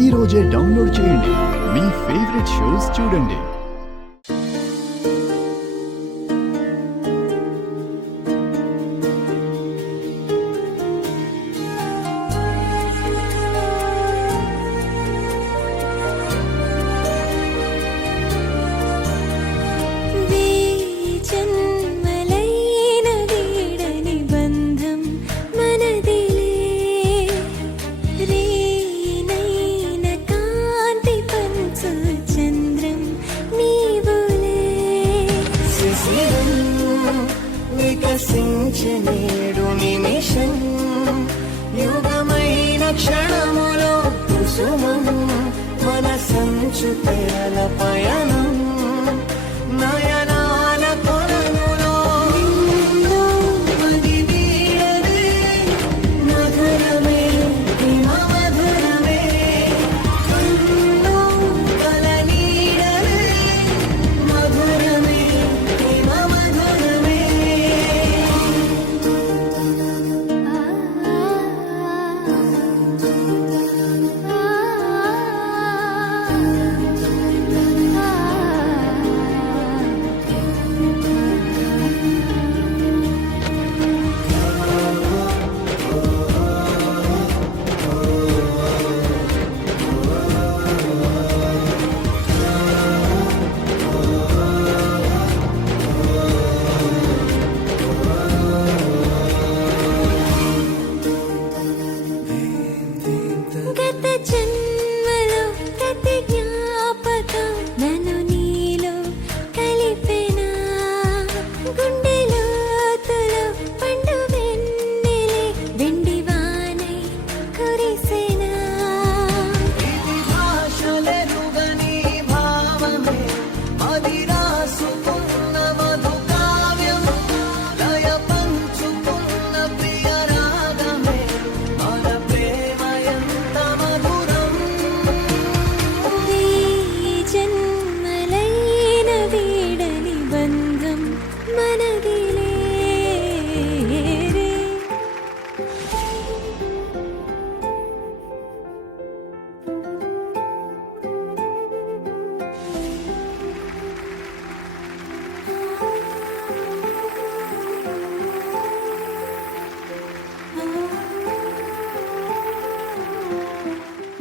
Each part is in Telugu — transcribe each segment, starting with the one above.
ఈ రోజే డౌన్లోడ్ చేయండి. మీ ఫేవరెట్ షోస్ చూడండి. నేడు నిమిషం యుగమైన క్షణములో కుసుమం మన సంచు తెరల పయనం నయనాల కొనములో అది వీడదే మధురమే మధురమే కన్ను కల నీడలే మధురమే మధురమే.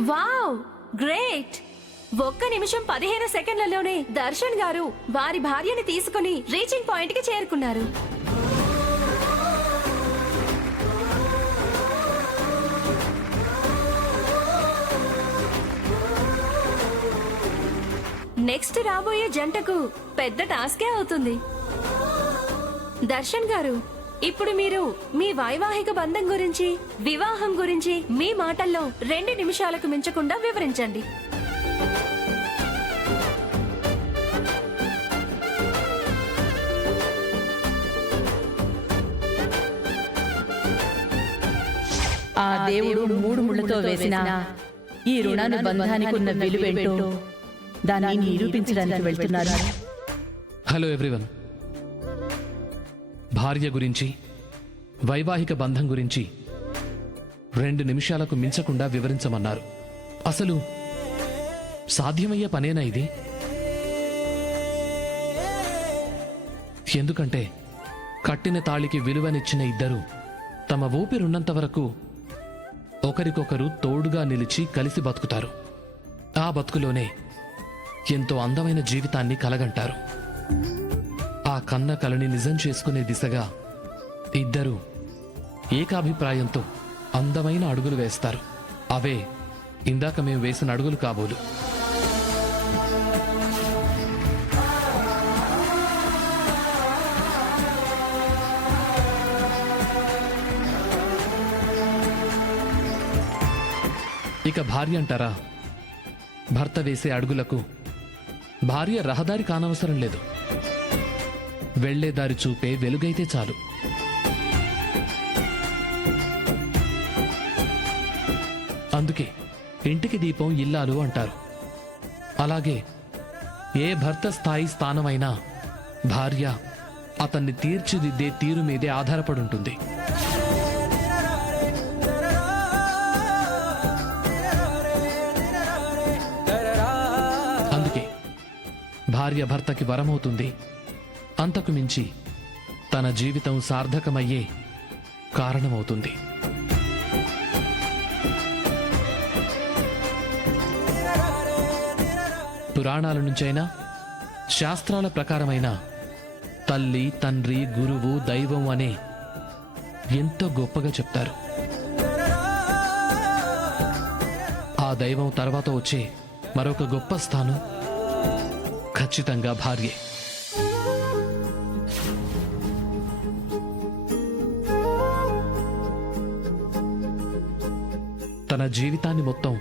Wow, great! ఒక్క నిమిషం 15 సెకండ్లలోనే దర్శన్ గారు వారి భార్యని తీసుకుని రీచింగ్ పాయింట్ కి చేరుకున్నారు. నెక్స్ట్ రాబోయే జంటకు పెద్ద టాస్కే అవుతుంది. దర్శన్ గారు, ఇప్పుడు మీరు మీ వైవాహిక బంధం గురించి, వివాహం గురించి మీ మాటల్లో 2 నిమిషాలకు మించకుండా వివరించండి. ఆ దేవుడు 3 ముళ్ళతో వేసిన ఈ రుణానుబంధానికి ఉన్న విలువేంటో దాన్ని నిరూపించడానికి వెళ్తున్నారు. Hello everyone. భార్య గురించి, వైవాహిక బంధం గురించి 2 నిమిషాలకు మించకుండా వివరించమన్నారు. అసలు సాధ్యమయ్యే పనేనా ఇది? ఎందుకంటే కట్టిన తాళికి విలువనిచ్చిన ఇద్దరు తమ ఊపిరున్నంత వరకు ఒకరికొకరు తోడుగా నిలిచి కలిసి బతుకుతారు. ఆ బతుకులోనే ఎంతో అందమైన జీవితాన్ని కలగంటారు. ఆ కన్న కలని నిజం చేసుకునే దిశగా ఇద్దరు ఏకాభిప్రాయంతో అందమైన అడుగులు వేస్తారు. అవే ఇందాక మేము వేసిన అడుగులు కాబోలు. ఇక భార్య అంటారా? భర్త వేసే అడుగులకు భార్య రహదారి కానవసరం లేదు. వెళ్లేదారి చూపే వెలుగైతే చాలు. అందుకే ఇంటికి దీపం ఇల్లాలు అంటారు. అలాగే ఏ భర్త స్థాయి స్థానమైనా భార్య అతన్ని తీర్చిదిద్దే తీరు మీదే ఆధారపడుంటుంది. భార్య భర్తకి వరమవుతుంది. అంతకు మించి తన జీవితం సార్థకమయ్యే కారణమవుతుంది. పురాణాల నుంచైనా శాస్త్రాల ప్రకారమైన తల్లి, తండ్రి, గురువు, దైవం అనే ఎంతో గొప్పగా చెప్తారు. ఆ దైవం తర్వాత వచ్చే మరొక గొప్ప స్థానం ఖచ్చితంగా భార్యే. తన జీవితాన్ని మొత్తం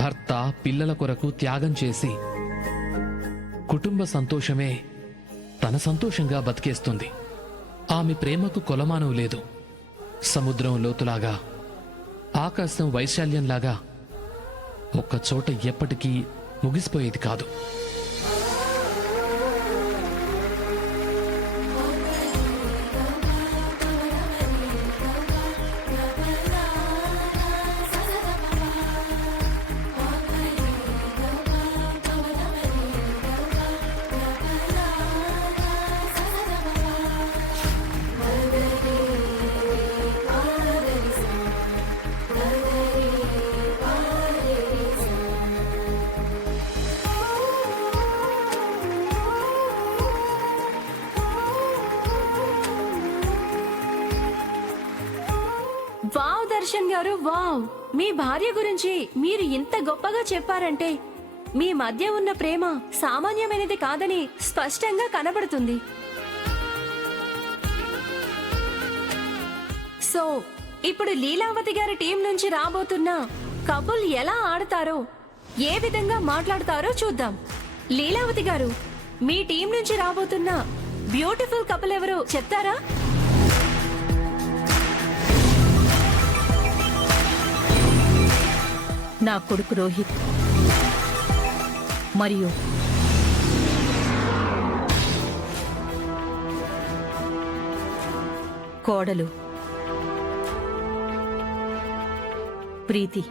భర్త, పిల్లల కొరకు త్యాగం చేసి కుటుంబ సంతోషమే తన సంతోషంగా బతికేస్తుంది. ఆమె ప్రేమకు కొలమానం లేదు. సముద్రం లోతులాగా, ఆకాశం వైశాల్యంలాగా ఒక్కచోట ఎప్పటికీ ముగిసిపోయేది కాదు. వావ్ దర్శన్ గారు, వావ్! మీ భార్య గురించి మీరు ఇంత గొప్పగా చెప్పారంటే మీ మధ్య ఉన్న ప్రేమ సామాన్యమైనది కాదని స్పష్టంగా కనబడుతుంది. సో ఇప్పుడు లీలావతి గారి టీం నుంచి రాబోతున్న కపుల్ ఎలా ఆడతారో, ఏ విధంగా మాట్లాడతారో చూద్దాం. లీలావతి గారు, మీ టీం నుంచి రాబోతున్న బ్యూటిఫుల్ కపుల్ ఎవరో చెప్తారా? నా కొడుకు రోహిత్ మరియు కోడలు ప్రీతి.